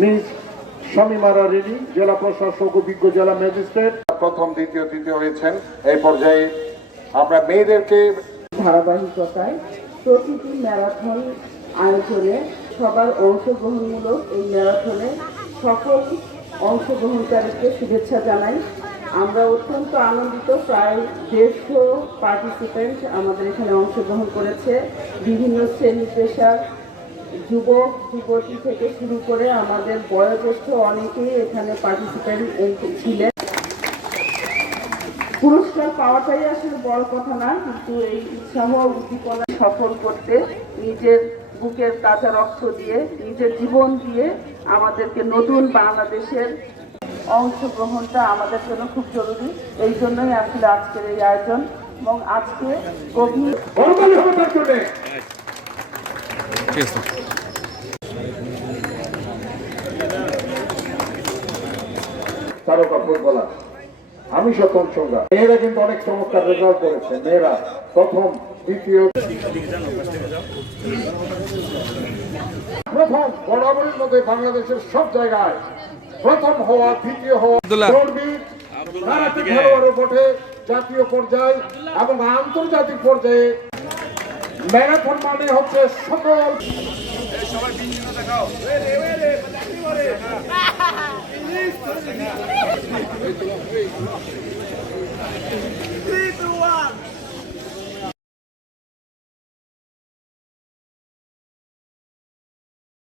নিজ শামিমারা রেডি জেলা প্রশাসক অভিজ্ঞ জেলা ম্যাজিস্ট্রেট প্রথম দ্বিতীয় তৃতীয় হয়েছেন। এই পর্যায়ে আমরা মেয়েদেরকে ধারাবাহিকতায় প্রতিটি ম্যারাথন আয়োজনে সবার অংশগ্রহণমূলক এই ম্যারাথনে সকল অংশগ্রহণকারীকে শুভেচ্ছা জানাই। আমরা অত্যন্ত আনন্দিত, প্রায় 150 পার্টিসিপেন্ট আমাদের এখানে অংশগ্রহণ করেছে। বিভিন্ন শ্রেণী পেশার যুবক যুবতী থেকে শুরু করে আমাদের বয়োজ্যেষ্ঠ অনেকেই এখানে পার্টিসিপেন্ট ছিলেন। পুরস্কার পাওয়াটাই আসলে বড় কথা না, কিন্তু এই উৎসাহ উদ্দীপনা সফল করতে নিজের বুকের তাজা রক্ত দিয়ে নিজের জীবন দিয়ে আমাদেরকে নতুন বাংলাদেশের অংশগ্রহণটা আমাদের জন্য খুব জরুরি। এই জন্যই আসলে আজকের এই আয়োজন এবং আজকে গভীর তারকা ফুটবলার আমি সকল সঙ্গা মেয়েরা কিন্তু অনেক চমৎকার রেজাল্ট করেছে। মেয়েরা প্রথম দ্বিতীয় প্রথম বরাবরের মধ্যে বাংলাদেশের সব জায়গায় প্রথম হওয়া দ্বিতীয় হওয়া খেলোয়াড়ও বটে জাতীয় পর্যায়ে এবং আন্তর্জাতিক পর্যায়ে। ম্যারাথন মানে হচ্ছে সকল